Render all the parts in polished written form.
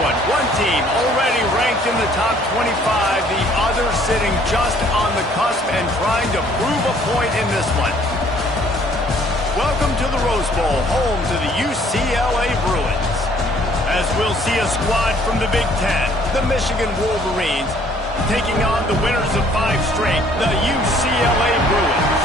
one. One team already ranked in the top 25, the other sitting just on the cusp and trying to prove a point in this one. Welcome to the Rose Bowl, home to the UCLA Bruins. As we'll see a squad from the Big Ten, the Michigan Wolverines, taking on the winners of 5 straight, the UCLA Bruins.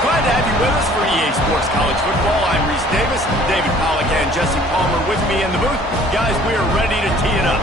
Glad to have you with us for EA Sports College Football. I'm Reese Davis, David Pollack and Jesse Palmer with me in the booth. Guys, we are ready to tee it up.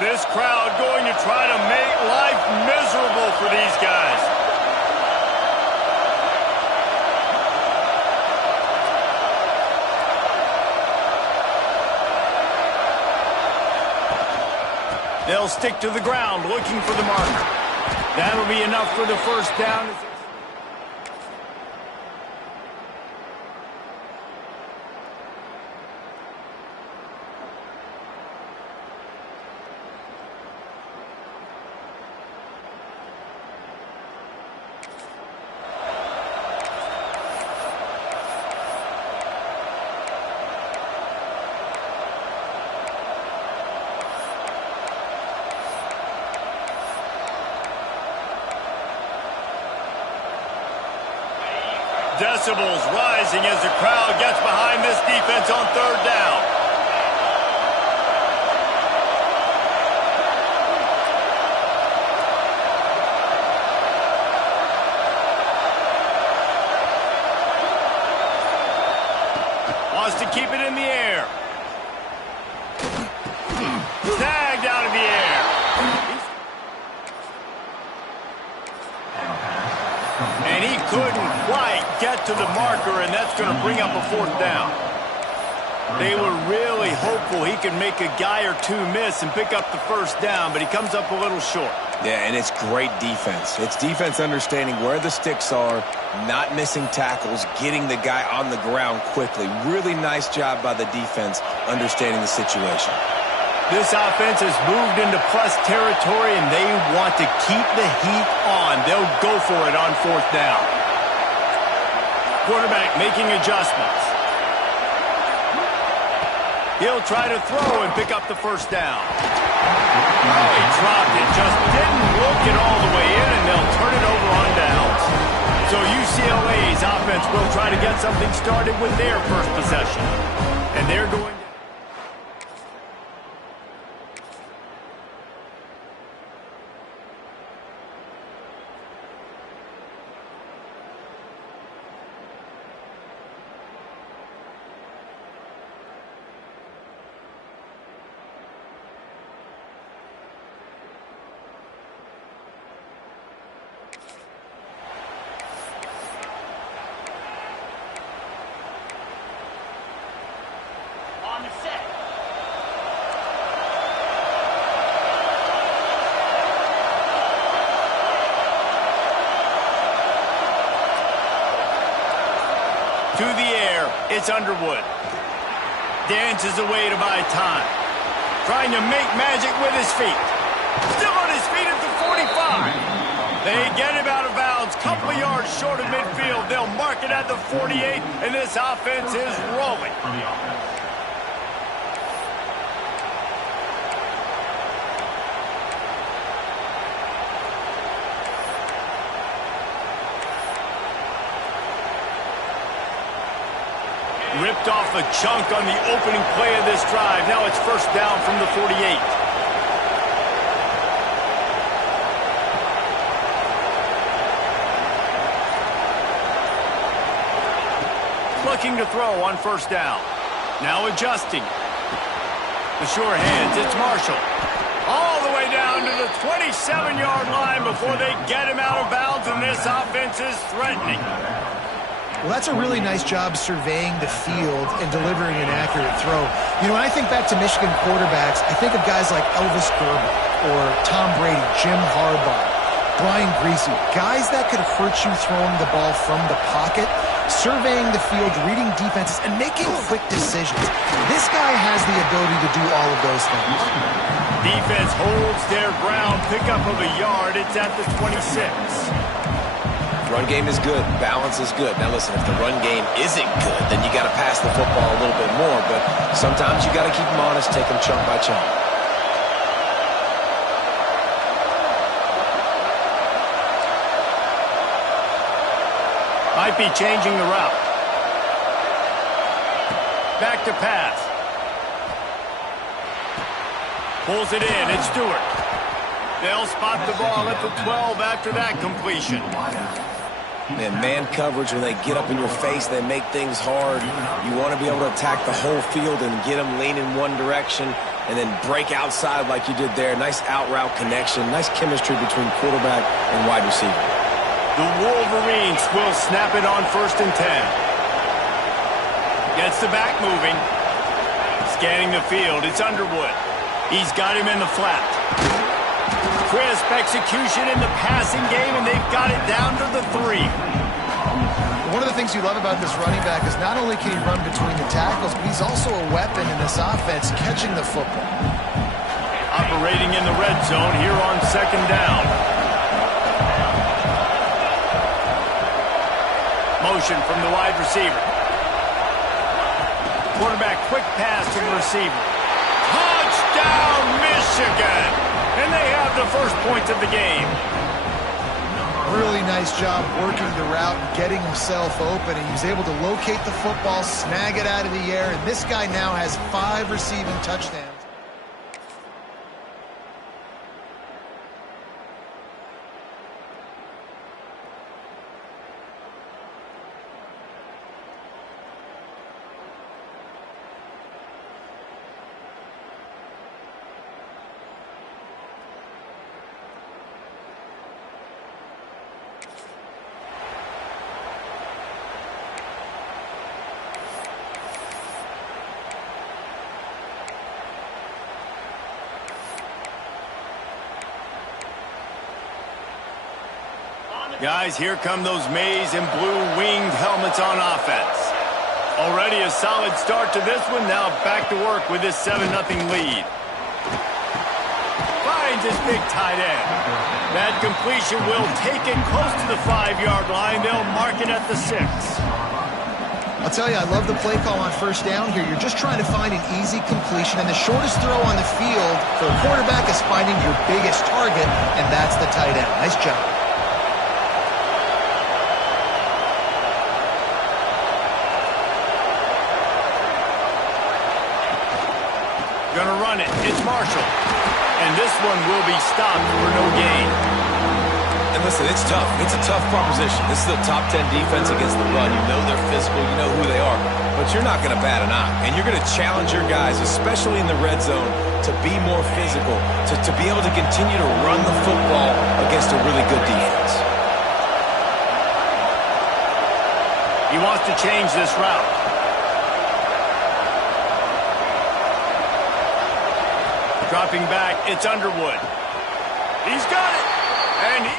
This crowd going to try to make life miserable for these guys. They'll stick to the ground looking for the marker. That'll be enough for the first down. Decibels rising as the crowd gets behind this defense on 3rd down. Wants to keep it in the air. Tagged out of the air. And he couldn't quite get to the marker, and that's going to bring up a 4th down. They were really hopeful he could make a guy or two miss and pick up the first down, but he comes up a little short. Yeah, and it's great defense. It's defense understanding where the sticks are, not missing tackles, getting the guy on the ground quickly. Really nice job by the defense understanding the situation. This offense has moved into plus territory, and they want to keep the heat on. They'll go for it on 4th down. Quarterback making adjustments. He'll try to throw and pick up the first down. Oh, he dropped it. Just didn't look it all the way in, and they'll turn it over on downs. So UCLA's offense will try to get something started with their first possession. And they're going to... To the air, it's Underwood. Dances away to buy time. Trying to make magic with his feet. Still on his feet at the 45. They get him out of bounds, couple of yards short of midfield. They'll mark it at the 48, and this offense is rolling. Ripped off a chunk on the opening play of this drive. Now it's first down from the 48. looking to throw on first down. Now adjusting. The sure hands, it's Marshall. All the way down to the 27-yard line before they get him out of bounds, and this offense is threatening. Well, that's a really nice job surveying the field and delivering an accurate throw. You know, when I think back to Michigan quarterbacks, I think of guys like Elvis Gerber or Tom Brady, Jim Harbaugh, Brian Griese, guys that could hurt you throwing the ball from the pocket, surveying the field, reading defenses, and making quick decisions. This guy has the ability to do all of those things. Defense holds their ground, pickup of a yard. It's at the 26. Run game is good. Balance is good. Now listen, if the run game isn't good, then you got to pass the football a little bit more. But sometimes you got to keep them honest, take them chunk by chunk. Might be changing the route. Back to pass. Pulls it in. It's Stewart. They'll spot the ball at the 12 after that completion. Man coverage, when they get up in your face, they make things hard. You want to be able to attack the whole field and get them leaning one direction and then break outside like you did there. Nice out route connection. Nice chemistry between quarterback and wide receiver. The Wolverines will snap it on 1st and 10. Gets the back moving. Scanning the field. It's Underwood. He's got him in the flat. Crisp execution in the passing game, and they've got it down to the 3. One of the things you love about this running back is not only can he run between the tackles, but he's also a weapon in this offense, catching the football. Operating in the red zone here on 2nd down. Motion from the wide receiver. Quarterback quick pass to the receiver. Touchdown, Michigan! And they have the first points of the game. Really nice job working the route and getting himself open. And he was able to locate the football, snag it out of the air, and this guy now has 5 receiving touchdowns. Guys, here come those maize and blue winged helmets on offense. Already a solid start to this one. Now back to work with this 7-0 lead. Finds his big tight end. That completion will take it close to the 5-yard line. They'll mark it at the 6. I'll tell you, I love the play call on 1st down here. You're just trying to find an easy completion, and the shortest throw on the field for a quarterback is finding your biggest target, and that's the tight end. Nice job. Gonna run it. It's Marshall. And this one will be stopped for no gain. And listen, it's tough. It's a tough proposition. This is a top 10 defense against the run. You know they're physical. You know who they are. But you're not going to bat an eye. And you're going to challenge your guys, especially in the red zone, to be more physical, to be able to continue to run the football against a really good defense. He wants to change this route. Dropping back, it's Underwood. He's got it, and he...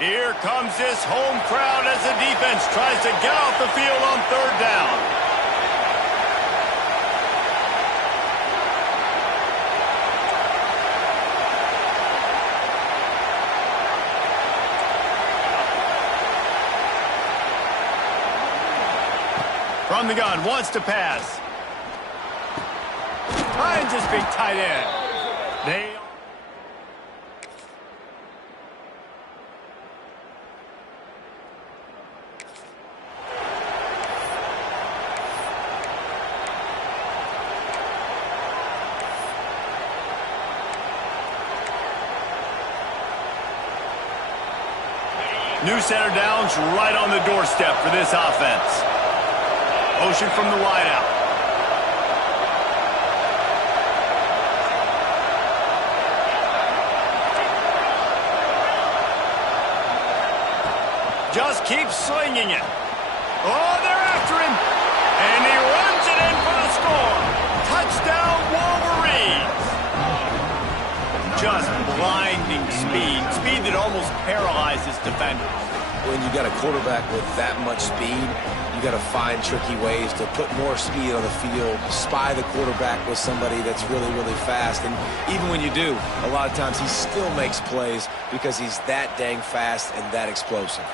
Here comes this home crowd as the defense tries to get off the field on third down. From the gun, wants to pass. Finds his big tight end. New center downs right on the doorstep for this offense. Motion from the wideout. Just keeps slinging it. Oh, they're after him. And he runs it in for the score. Touchdown, Wolverines. Just blinding speed. Speed that almost paralyzes defenders. When you got a quarterback with that much speed, you got to find tricky ways to put more speed on the field, spy the quarterback with somebody that's really, really fast. And even when you do, a lot of times he still makes plays because he's that dang fast and that explosive.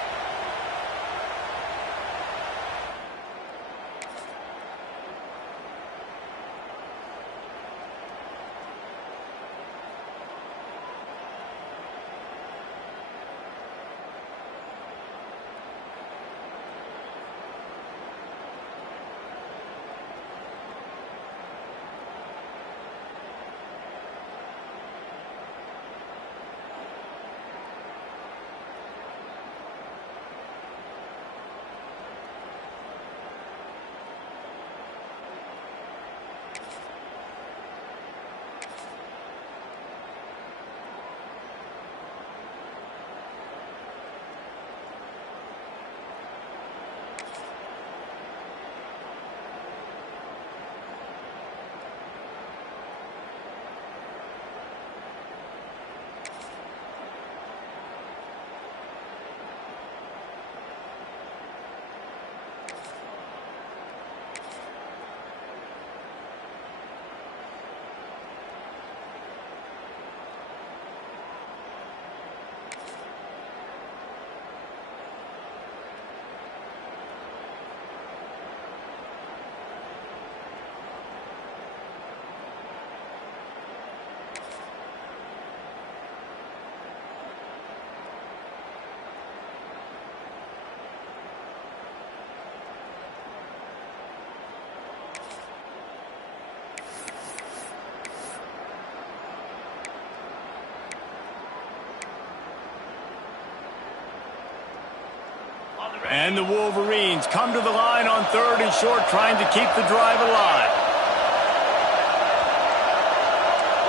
And the Wolverines come to the line on third and short, trying to keep the drive alive.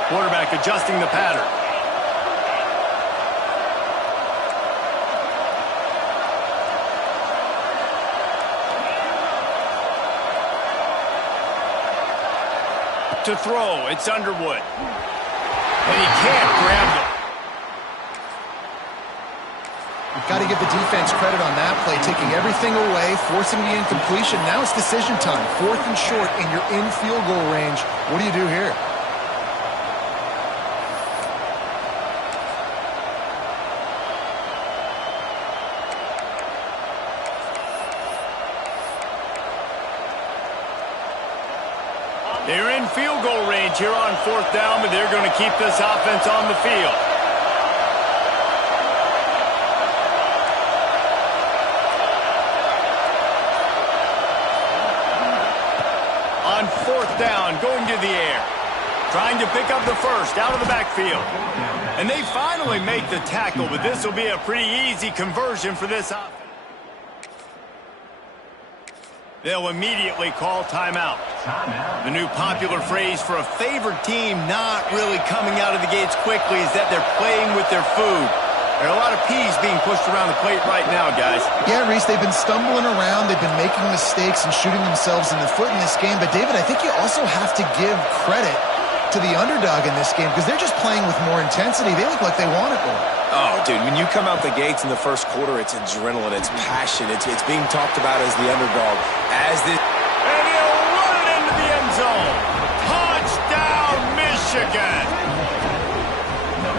Quarterback adjusting the pattern. To throw, it's Underwood. And he can't grab them. You've got to give the defense credit on that play, taking everything away, forcing the incompletion. Now it's decision time. Fourth and short, and you're in field goal range. What do you do here? They're in field goal range here on fourth down, but they're going to keep this offense on the field. On fourth down, going to the air. Trying to pick up the first out of the backfield. And they finally make the tackle, but this will be a pretty easy conversion for this offense. They'll immediately call timeout. The new popular phrase for a favored team not really coming out of the gates quickly is that they're playing with their food. There are a lot of peas being pushed around the plate right now, guys. Yeah, Reese, they've been stumbling around. They've been making mistakes and shooting themselves in the foot in this game. But, David, I think you also have to give credit to the underdog in this game because they're just playing with more intensity. They look like they want it more. Oh, dude, when you come out the gates in the first quarter, it's adrenaline, it's passion, it's being talked about as the underdog. And he'll run it into the end zone. Touchdown, Michigan.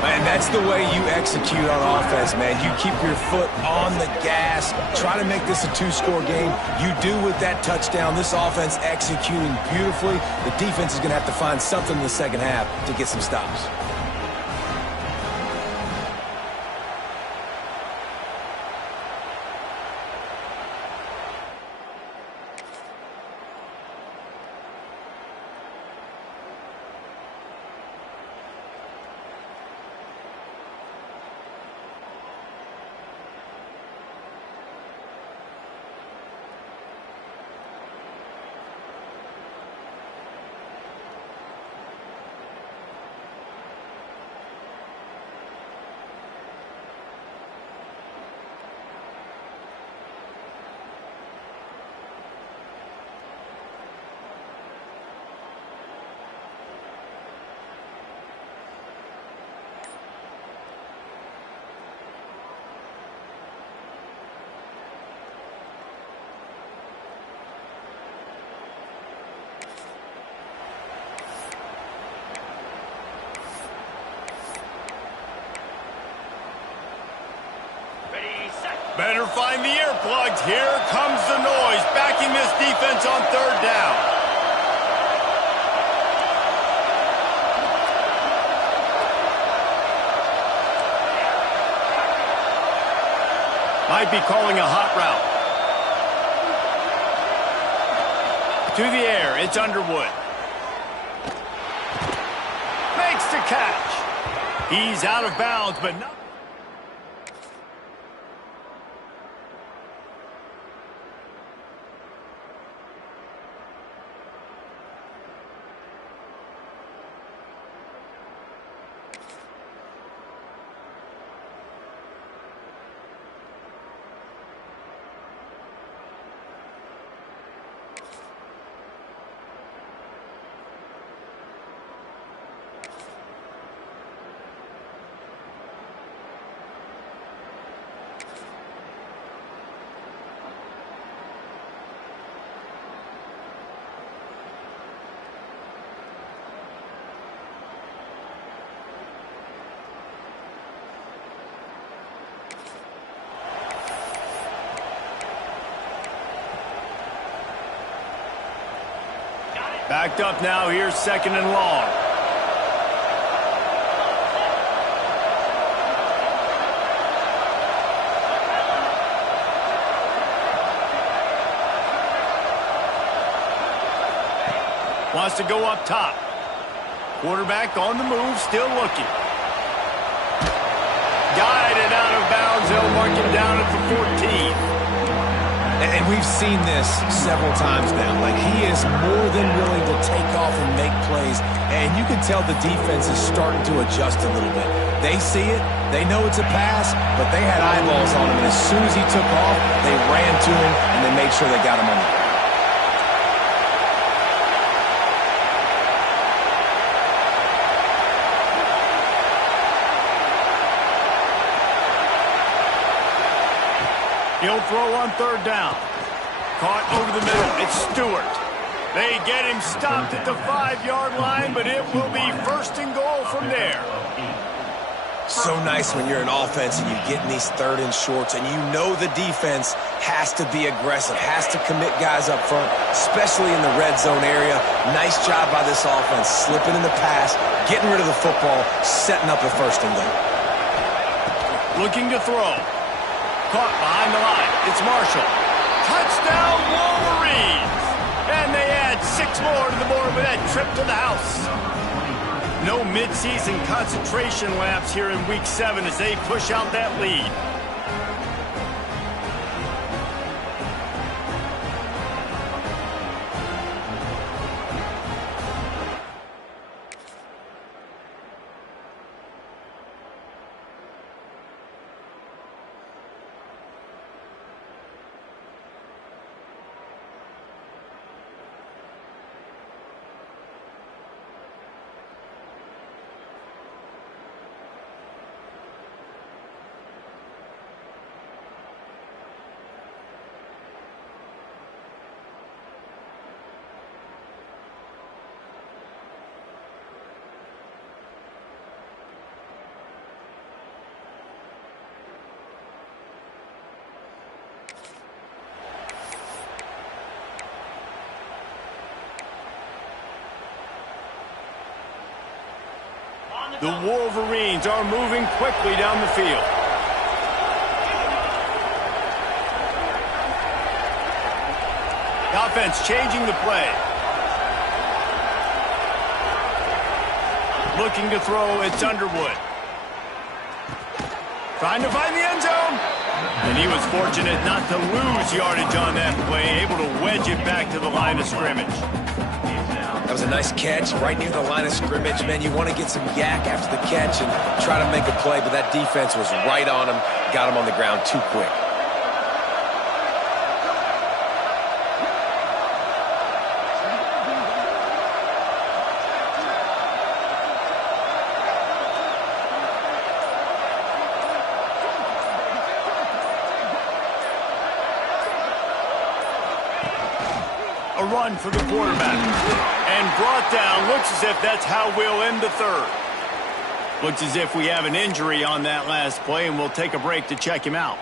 And that's the way you execute on offense, man. You keep your foot on the gas, try to make this a two-score game. You do with that touchdown. This offense executing beautifully. The defense is going to have to find something in the second half to get some stops. Better find the earplugs. Here comes the noise, backing this defense on third down. Might be calling a hot route. To the air, it's Underwood. Makes the catch. He's out of bounds, but not. Backed up now, here's second and long. Wants to go up top. Quarterback on the move, still looking. Guided out of bounds, they'll mark him down at the 14. And we've seen this several times now. Like, he is more than willing to take off and make plays. And you can tell the defense is starting to adjust a little bit. They see it. They know it's a pass, but they had eyeballs on him. And as soon as he took off, they ran to him, and they made sure they got him on the ground. He'll throw on third down. Caught over the middle. It's Stewart. They get him stopped at the 5-yard line, but it will be first and goal from there. So nice when you're an offense and you get in these third and shorts and you know the defense has to be aggressive, has to commit guys up front, especially in the red zone area. Nice job by this offense, slipping in the pass, getting rid of the football, setting up a first and goal. Looking to throw. Caught behind the line. It's Marshall. Touchdown, Wolverines! And they add 6 more to the board with that trip to the house. No midseason concentration laps here in Week 7 as they push out that lead. The Wolverines are moving quickly down the field. The offense changing the play. Looking to throw, it's Underwood. Trying to find the end zone. And he was fortunate not to lose yardage on that play, able to wedge it back to the line of scrimmage. That was a nice catch right near the line of scrimmage. Man, you want to get some yak after the catch and try to make a play, but that defense was right on him, got him on the ground too quick. A run for the quarterback. And brought down. Looks as if that's how we'll end the third. Looks as if we have an injury on that last play, and we'll take a break to check him out.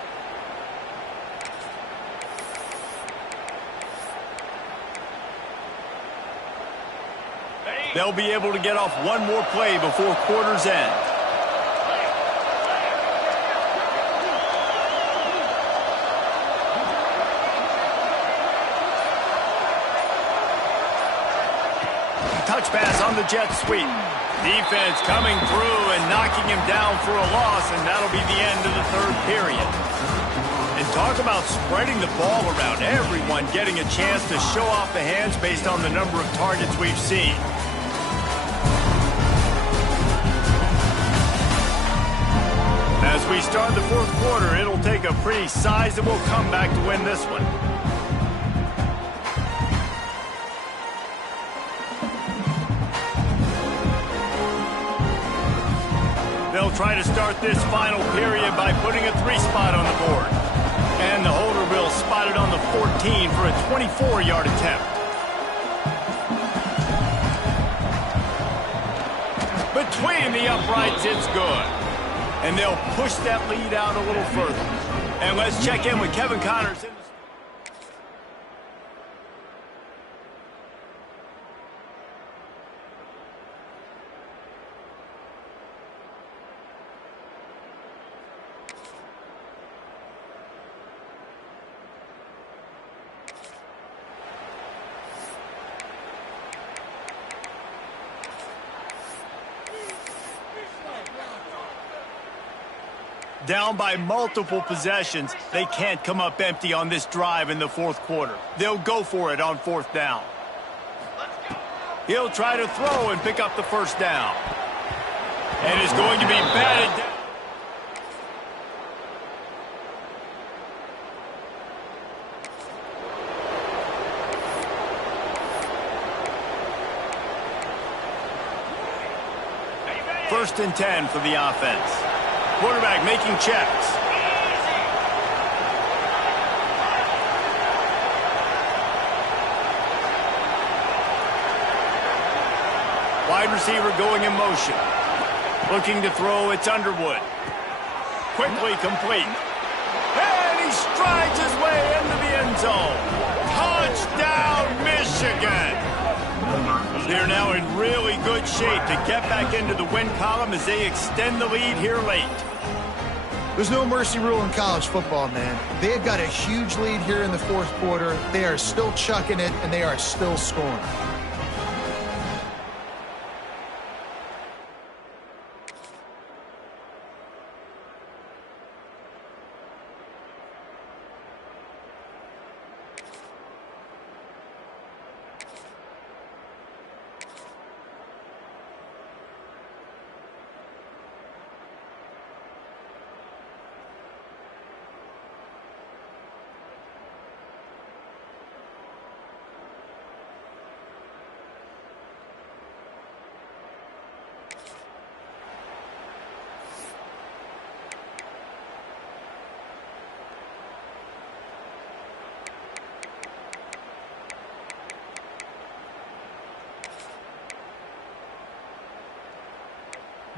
They'll be able to get off one more play before quarter's end. Touch pass on the jet sweep. Defense coming through and knocking him down for a loss, and that'll be the end of the third period. And talk about spreading the ball around. Everyone getting a chance to show off the hands based on the number of targets we've seen. As we start the fourth quarter, it'll take a pretty sizable comeback to win this one. They'll try to start this final period by putting a 3-spot on the board. And the holder will spot it on the 14 for a 24-yard attempt. Between the uprights, it's good. And they'll push that lead out a little further. And let's check in with Kevin Connors. Down by multiple possessions, they can't come up empty on this drive in the fourth quarter. They'll go for it on fourth down. He'll try to throw and pick up the first down. And it's going to be batted down. First and 10 for the offense. Quarterback making checks. Wide receiver going in motion. Looking to throw, it's Underwood. Quickly complete. And he strides his way into the end zone. Touchdown, Michigan! They're now in really good shape to get back into the win column as they extend the lead here late. There's no mercy rule in college football, man. They've got a huge lead here in the fourth quarter. They are still chucking it, and they are still scoring.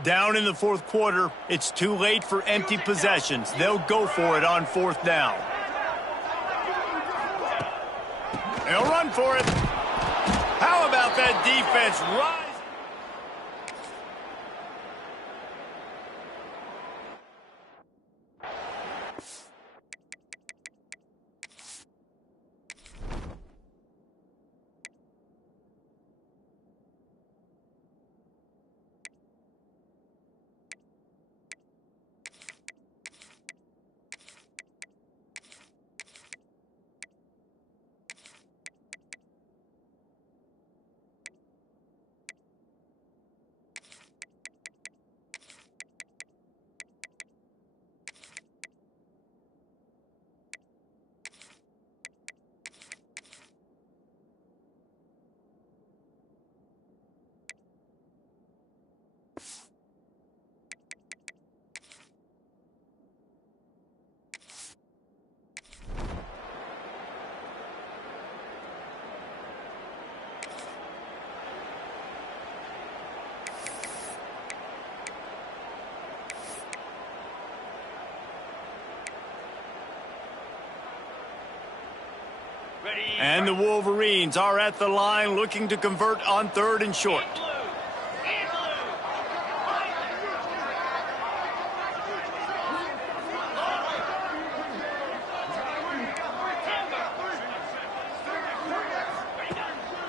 Down in the fourth quarter, it's too late for empty possessions. They'll go for it on fourth down. They'll run for it. How about that defense rise? And the Wolverines are at the line looking to convert on 3rd and short.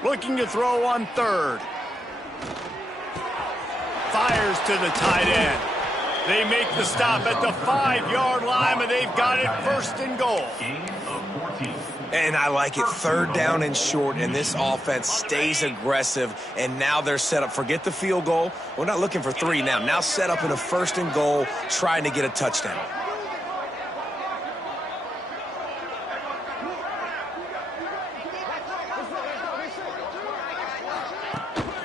Looking to throw on 3rd. Fires to the tight end. They make the stop at the 5-yard line, and they've got it 1st and goal. And I like it, 3rd down and short, and this offense stays aggressive, and now they're set up. Forget the field goal. We're not looking for 3 now. Now set up in a 1st and goal, trying to get a touchdown.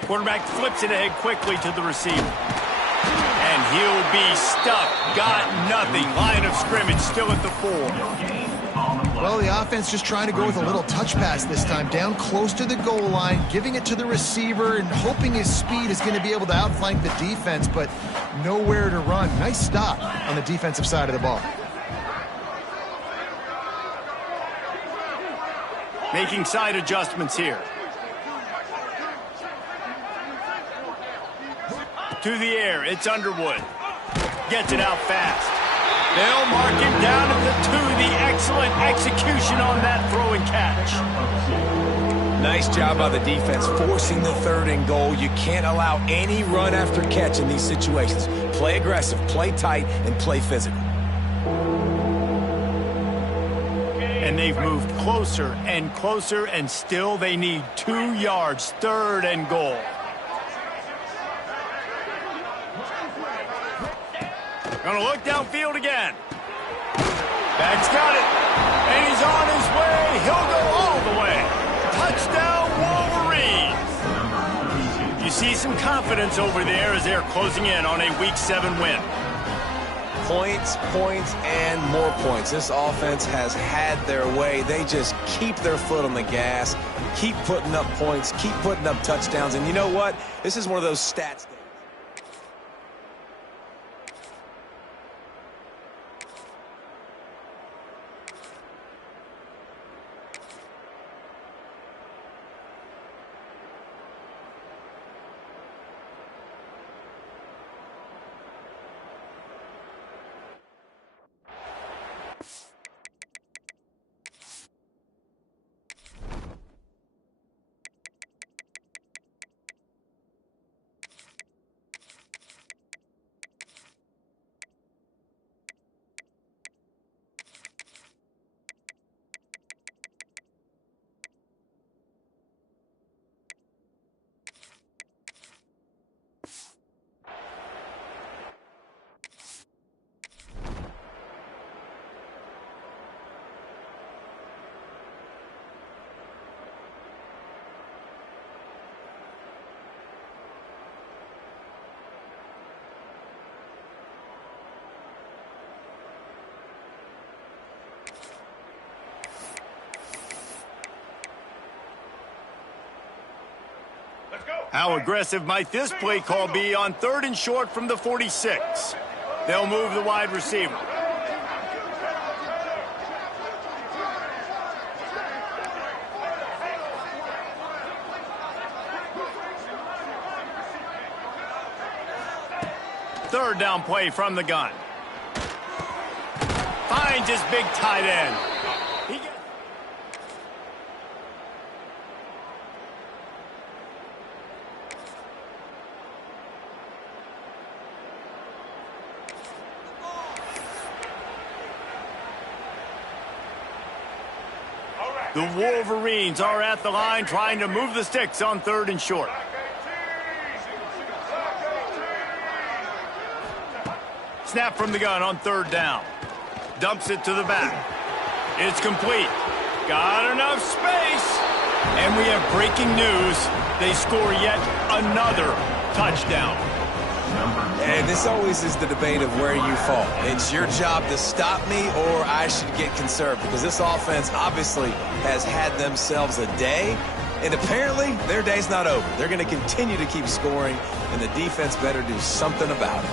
Quarterback flips it ahead quickly to the receiver. And he'll be stuffed. Got nothing. Line of scrimmage still at the 4. Well, the offense just trying to go with a little touch pass this time, down close to the goal line, giving it to the receiver and hoping his speed is going to be able to outflank the defense, but nowhere to run. Nice stop on the defensive side of the ball. Making side adjustments here. To the air, it's Underwood. Gets it out fast. They'll mark him down at the 2. The excellent execution on that throw and catch. Nice job by the defense forcing the 3rd and goal. You can't allow any run after catch in these situations. Play aggressive, play tight, and play physical. And they've moved closer and closer, and still they need 2 yards. 3rd and goal. Gonna look downfield again. Back's got it. And he's on his way. He'll go all the way. Touchdown, Wolverines. You see some confidence over there as they're closing in on a Week 7 win. Points, points, and more points. This offense has had their way. They just keep their foot on the gas, keep putting up points, keep putting up touchdowns. And you know what? This is one of those stats. How aggressive might this play call be on 3rd and short from the 46? They'll move the wide receiver. Third down play from the gun. Finds his big tight end. The Wolverines are at the line trying to move the sticks on 3rd and short. Snap from the gun on 3rd down. Dumps it to the back. It's complete. Got enough space. And we have breaking news. They score yet another touchdown. And this always is the debate of where you fall. It's your job to stop me or I should get conserved, because this offense obviously has had themselves a day, and apparently their day's not over. They're going to continue to keep scoring, and the defense better do something about it.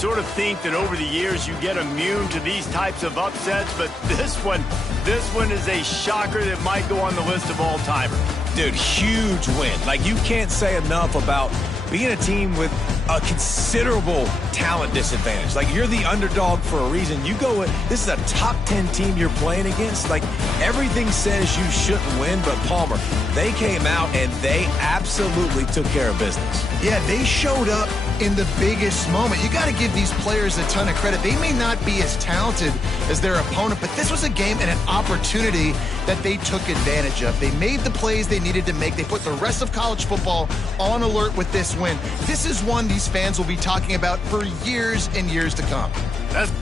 sort of think that over the years you get immune to these types of upsets, but this one is a shocker that might go on the list of all-timers. Dude, huge win. Like, you can't say enough about being a team with a considerable talent disadvantage. Like, you're the underdog for a reason. You go with, this is a top 10 team you're playing against. Like, everything says you shouldn't win, but Palmer, they came out and they absolutely took care of business. Yeah, they showed up in the biggest moment. You got to give these players a ton of credit. They may not be as talented as their opponent, but this was a game and an opportunity that they took advantage of. They made the plays they needed to make. They put the rest of college football on alert with this win. This is one these fans will be talking about for years and years to come. That's